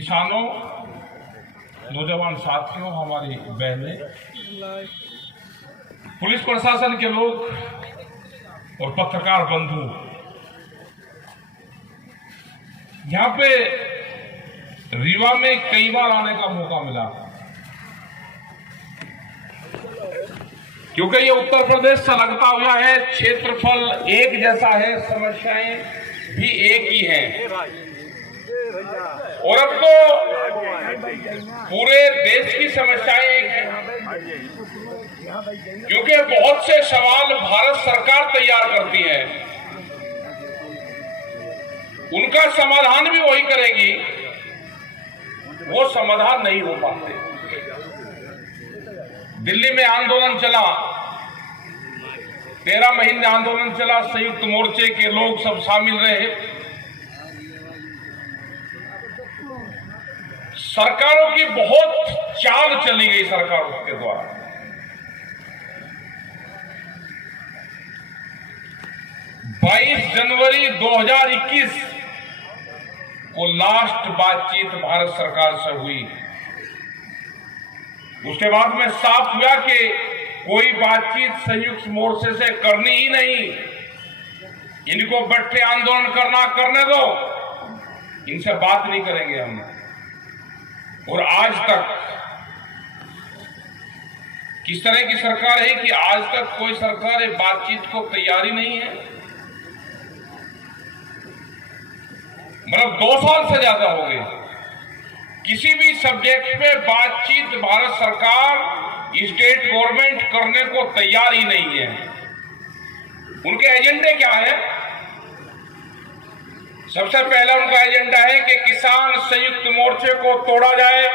किसानों, नौजवान साथियों, हमारी बहनें, पुलिस प्रशासन के लोग और पत्रकार बंधु, यहाँ पे रीवा में कई बार आने का मौका मिला क्योंकि ये उत्तर प्रदेश से लगता हुआ है, क्षेत्रफल एक जैसा है, समस्याएं भी एक ही हैं। और अब तो पूरे देश की समस्याएं एक हैं, क्योंकि बहुत से सवाल भारत सरकार तैयार करती है, उनका समाधान भी वही करेगी, वो समाधान नहीं हो पाते। दिल्ली में आंदोलन चला, 13 महीने आंदोलन चला, संयुक्त मोर्चे के लोग सब शामिल रहे। सरकारों की बहुत चाल चली गई सरकारों के द्वारा। बाईस जनवरी 2021 को लास्ट बातचीत भारत सरकार से हुई। उसके बाद में साफ हुआ कि कोई बातचीत संयुक्त मोर्चे से करनी ही नहीं, इनको बैठे आंदोलन करने दो, इनसे बात नहीं करेंगे हम। और आज तक किस तरह की सरकार है कि आज तक कोई सरकार बातचीत को तैयारी नहीं है। मतलब 2 साल से ज्यादा हो गए, किसी भी सब्जेक्ट पे बातचीत भारत सरकार, स्टेट गवर्नमेंट करने को तैयार ही नहीं है। उनके एजेंडे क्या है? सबसे पहला उनका एजेंडा है कि किसान संयुक्त मोर्चे को तोड़ा जाए,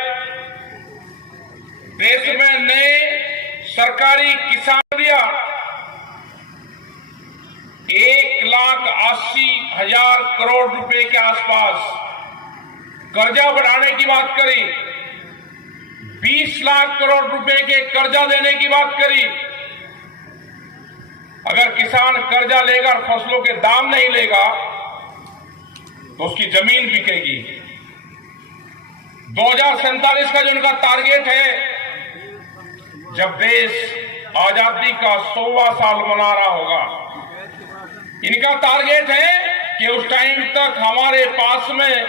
देश में नए सरकारी किसान दिया, 1,80,000 करोड़ रुपए के आसपास कर्जा बढ़ाने की बात करी, 20 लाख करोड़ रुपए के कर्जा देने की बात करी। अगर किसान कर्जा लेगा और फसलों के दाम नहीं लेगा तो उसकी जमीन बिकेगी। 2047 का जो उनका टारगेट है, जब देश आजादी का 100वां साल मना रहा होगा, इनका टारगेट है कि उस टाइम तक हमारे पास में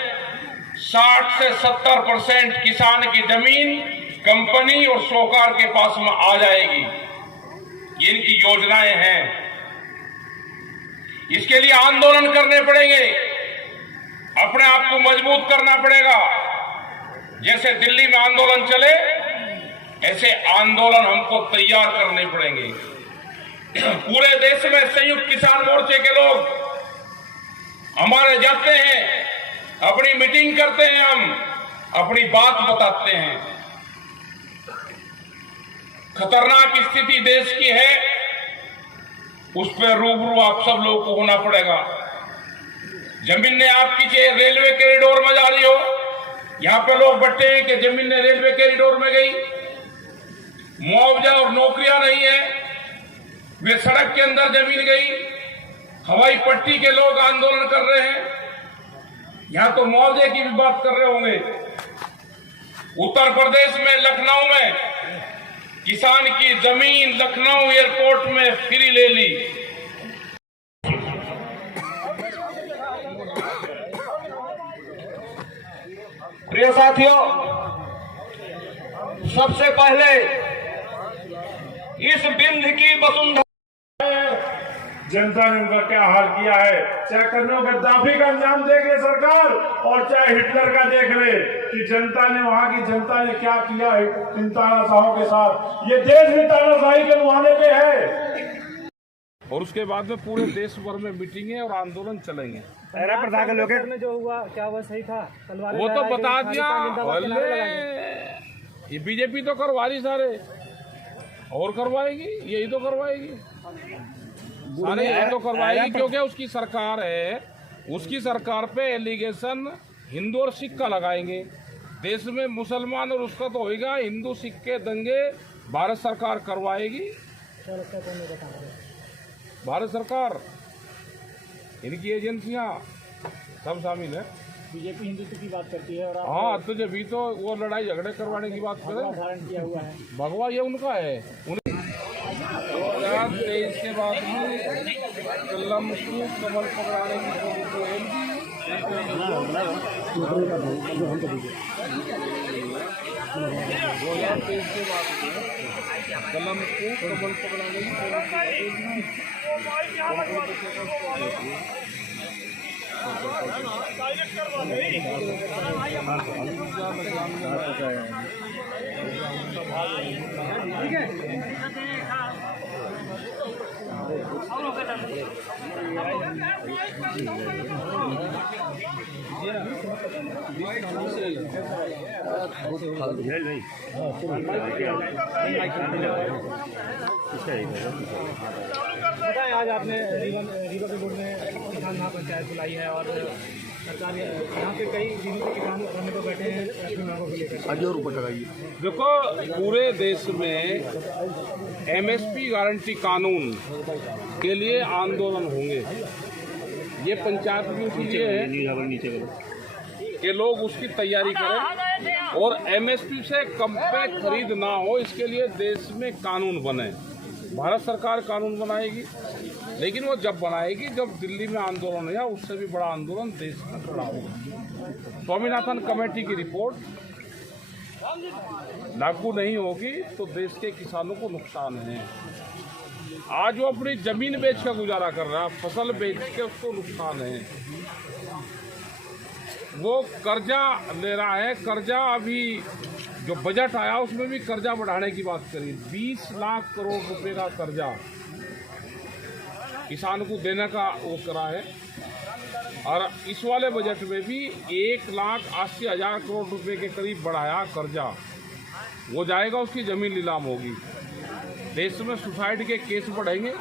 60 से 70% किसान की जमीन कंपनी और साहूकार के पास में आ जाएगी। ये इनकी योजनाएं हैं। इसके लिए आंदोलन करने पड़ेंगे, अपने आप को मजबूत करना पड़ेगा। जैसे दिल्ली में आंदोलन चले, ऐसे आंदोलन हमको तैयार करने पड़ेंगे। पूरे देश में संयुक्त किसान मोर्चे के लोग हमारे जाते हैं, अपनी मीटिंग करते हैं, हम अपनी बात बताते हैं। खतरनाक स्थिति देश की है, उस पर रूबरू आप सब लोगों को होना पड़ेगा। जमीन ने आपकी चाहे रेलवे कॉरिडोर में जा रही हो, यहां पे लोग बैठे हैं कि जमीन ने रेलवे कॉरिडोर में गई, मुआवजा और नौकरियां नहीं है, वे सड़क के अंदर जमीन गई। हवाई पट्टी के लोग आंदोलन कर रहे हैं, यहां तो मुआवजे की भी बात कर रहे होंगे। उत्तर प्रदेश में लखनऊ में किसान की जमीन लखनऊ एयरपोर्ट में फ्री ले ली। प्रिय साथियों, सबसे पहले इस बिंद की वसुंधरा, जनता ने उनका क्या हाल किया है। चाहे कर्नल गद्दाफी का अंजाम देख ले सरकार, और चाहे हिटलर का देख ले कि जनता ने, वहां की जनता ने क्या किया है इन तानाशाहों के साथ। ये देश भी तानाशाही के मुहाने पे है। और उसके बाद में पूरे देश भर में मीटिंगें और आंदोलन चलेंगे। में जो हुआ क्या वो सही था? वो तो बता दिया, ये बीजेपी तो करवा रही सारे, और करवाएगी, यही तो करवाएगी सारे, यही तो करवाएगी, क्योंकि उसकी सरकार है। उसकी सरकार पे एलिगेशन हिंदू और सिख का लगाएंगे। देश में मुसलमान और उसका तो होगा, हिंदू सिख के दंगे भारत सरकार करवाएगी। भारत सरकार, इनकी एजेंसियां सब शामिल है। बीजेपी हिंदुत्व की बात करती है और आप हाँ, तो जब भी तो वो लड़ाई झगड़े करवाने की बात करें, धारण किया हुआ है। भगवा ये उनका है। 2023 के बाद में कलम को कमल पकड़ाने की कोशिश 2023 के बाद में कलम को कमल पकड़ाने की बताएं, आज आपने रीवा के बोर्ड में किसान महापंचायत बुलाई है और सरकार यहाँ पे कई दिनों से किसान धरने पर बैठे हैं अपनी मांगों को लेकर। देखो, पूरे देश में एमएसपी गारंटी कानून के लिए आंदोलन होंगे। ये पंचायत भी इसलिए है कि लोग उसकी तैयारी करें और एमएसपी से कम पे खरीद ना हो, इसके लिए देश में कानून बने। भारत सरकार कानून बनाएगी, लेकिन वो जब बनाएगी जब दिल्ली में आंदोलन या उससे भी बड़ा आंदोलन देश में खड़ा होगा। स्वामीनाथन कमेटी की रिपोर्ट लागू नहीं होगी तो देश के किसानों को नुकसान है। आज वो अपनी जमीन बेच कर गुजारा कर रहा है, फसल बेच के उसको नुकसान है। वो कर्जा ले रहा है, कर्जा अभी जो बजट आया उसमें भी कर्जा बढ़ाने की बात करी। 20 लाख करोड़ रुपए का कर्जा किसान को देने का वो करा है और इस वाले बजट में भी 1,80,000 करोड़ रुपए के करीब बढ़ाया कर्जा। वो जाएगा, उसकी जमीन नीलाम होगी, देश में सुसाइड के केस बढ़ेंगे।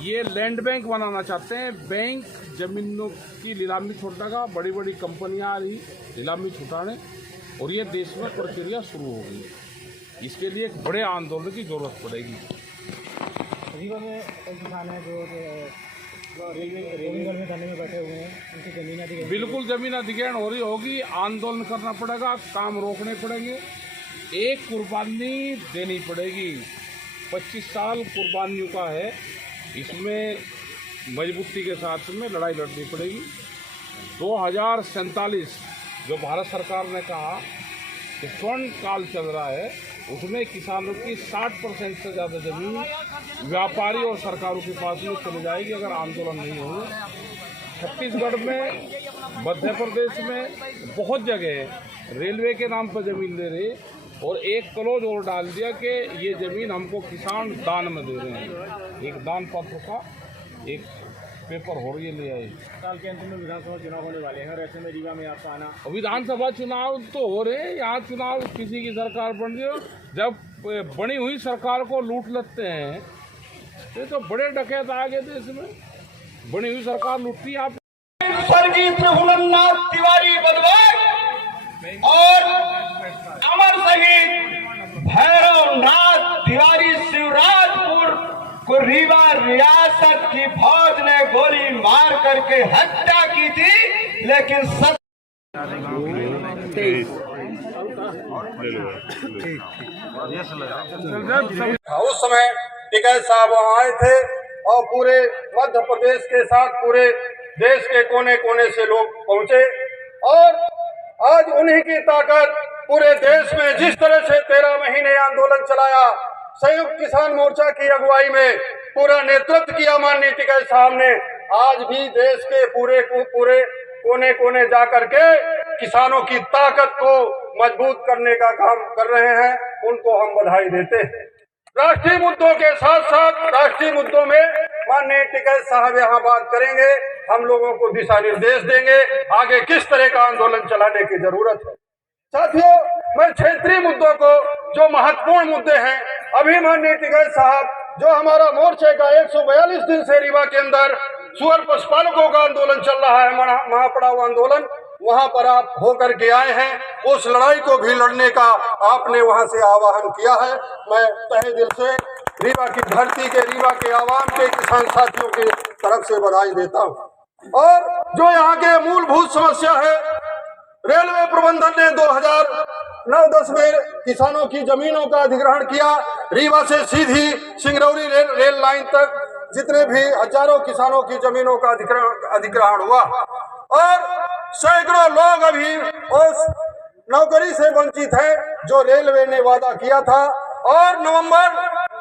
ये लैंड बैंक बनाना चाहते हैं, बैंक जमीनों की नीलामी छूटेगा, बड़ी बड़ी कंपनियां आ रही नीलामी छुटाने और ये देश में प्रक्रिया शुरू होगी। इसके लिए एक बड़े आंदोलन की जरूरत पड़ेगी। रीवा में किसान है जो रेलवे में धरने में बैठे हुए हैं, उनकी जमीन अधिग्रहण, बिल्कुल जमीन अधिग्रहण हो रही होगी, आंदोलन करना पड़ेगा, काम रोकने पड़ेंगे, एक कुर्बानी देनी पड़ेगी। 25 साल कुर्बानियों का है, इसमें मजबूती के साथ में लड़ाई लड़नी पड़ेगी। 2047 जो भारत सरकार ने कहा कि स्वर्ण काल चल रहा है, उसमें किसानों की 60% से ज़्यादा जमीन व्यापारी और सरकारों के पास में चली जाएगी अगर आंदोलन नहीं होगा। छत्तीसगढ़ में, मध्य प्रदेश में बहुत जगह रेलवे के नाम पर ज़मीन ले रहे और एक क्लोज और डाल दिया कि ये ज़मीन हमको किसान दान में दे रहे हैं। एक दान पत्र का एक पेपर हो रही है, ले आए। साल के अंत में विधानसभा चुनाव होने वाले हैं और ऐसे में रीवा में आपका आना, विधानसभा चुनाव तो हो रहे हैं, यहाँ चुनाव किसी की सरकार बन रही हो, जब बनी हुई सरकार को लूट लेते हैं। ये तो बड़े डकैत आ गए देश में, बनी हुई सरकार लूटती है। आप स्वर्गीय प्रफुल्लनाथ तिवारी बदवार और अमर शहीद भैरवनाथ तिवारी शिवराजपुर को रीवा रियासत की फौज ने गोली मार करके हत्या की थी, लेकिन उस समय टिकैत साहब वहाँ आए थे और पूरे मध्य प्रदेश के साथ पूरे देश के कोने कोने से लोग पहुंचे और आज उन्हीं की ताकत पूरे देश में जिस तरह से 13 महीने आंदोलन चलाया, संयुक्त किसान मोर्चा की अगुवाई में पूरा नेतृत्व किया माननीय टिकैत साहब ने, आज भी देश के पूरे कोने कोने जा करके किसानों की ताकत को मजबूत करने का काम कर रहे हैं। उनको हम बधाई देते हैं। राष्ट्रीय मुद्दों के साथ साथ राष्ट्रीय मुद्दों में माननीय टिकैत साहब यहाँ बात करेंगे, हम लोगों को दिशा निर्देश देंगे आगे किस तरह का आंदोलन चलाने की जरूरत है। साथियों, मैं क्षेत्रीय मुद्दों को जो महत्वपूर्ण मुद्दे हैं, अभी माननीय टिकैत साहब जो हमारा मोर्चे का 142 दिन से रीवा के अंदर सुअर पशुपालकों का आंदोलन चल रहा है, महापड़ाव आंदोलन, वहां पर आप होकर के आए हैं, उस लड़ाई को भी लड़ने का आपने वहां से आह्वान किया है। मैं तहे दिल से रीवा की धरती के, रीवा के आवाम के, किसान साथियों की तरफ से बधाई देता हूं। और जो यहाँ के मूलभूत समस्या है, रेलवे प्रबंधन ने 2009-10 में किसानों की जमीनों का अधिग्रहण किया। रीवा से सीधी सिंगरौली रेल लाइन तक जितने भी हजारों किसानों की जमीनों का अधिग्रहण हुआ और सैकड़ों लोग अभी उस नौकरी से वंचित हैं जो रेलवे ने वादा किया था। और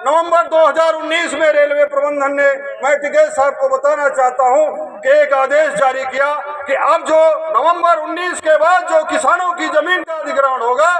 नवंबर 2019 में रेलवे प्रबंधन ने, मैं टिकैत साहब को बताना चाहता हूं कि एक आदेश जारी किया कि अब जो नवंबर 19 के बाद जो किसानों की जमीन का अधिग्रहण होगा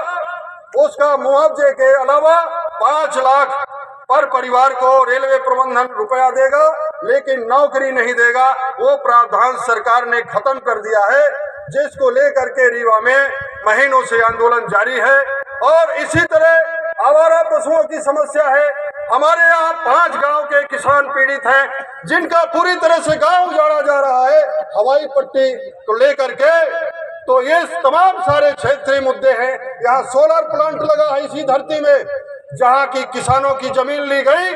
उसका मुआवजे के अलावा 5 लाख पर परिवार को रेलवे प्रबंधन रुपया देगा, लेकिन नौकरी नहीं देगा। वो प्रावधान सरकार ने खत्म कर दिया है, जिसको लेकर के रीवा में महीनों से आंदोलन जारी है। और इसी तरह आवारा पशुओं की समस्या है। हमारे यहाँ 5 गांव के किसान पीड़ित हैं, जिनका पूरी तरह से गांव उजाड़ा जा रहा है हवाई पट्टी को लेकर के। तो ये तमाम सारे क्षेत्रीय मुद्दे हैं। यहाँ सोलर प्लांट लगा है इसी धरती में, जहाँ की किसानों की जमीन ली गई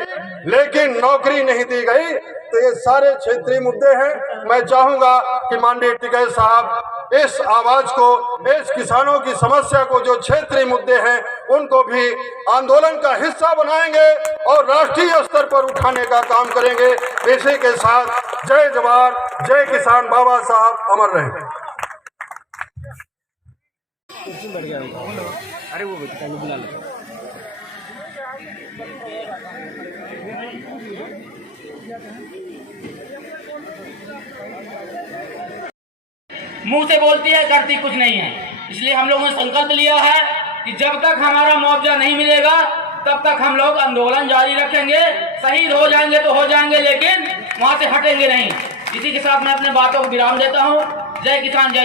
लेकिन नौकरी नहीं दी गई। तो ये सारे क्षेत्रीय मुद्दे हैं। मैं चाहूंगा कि माननीय टिकैत साहब इस आवाज को, इस किसानों की समस्या को, जो क्षेत्रीय मुद्दे हैं उनको भी आंदोलन का हिस्सा बनाएंगे और राष्ट्रीय स्तर पर उठाने का काम करेंगे। इसी के साथ जय जवान जय किसान, बाबा साहब अमर रहे। अरे वो बुला लो। मुंह से बोलती है, करती कुछ नहीं है। इसलिए हम लोगों ने संकल्प लिया है कि जब तक हमारा मुआवजा नहीं मिलेगा तब तक हम लोग आंदोलन जारी रखेंगे। शहीद हो जाएंगे तो हो जाएंगे, लेकिन वहां से हटेंगे नहीं। इसी के साथ मैं अपने बातों को विराम देता हूं। जय किसान जय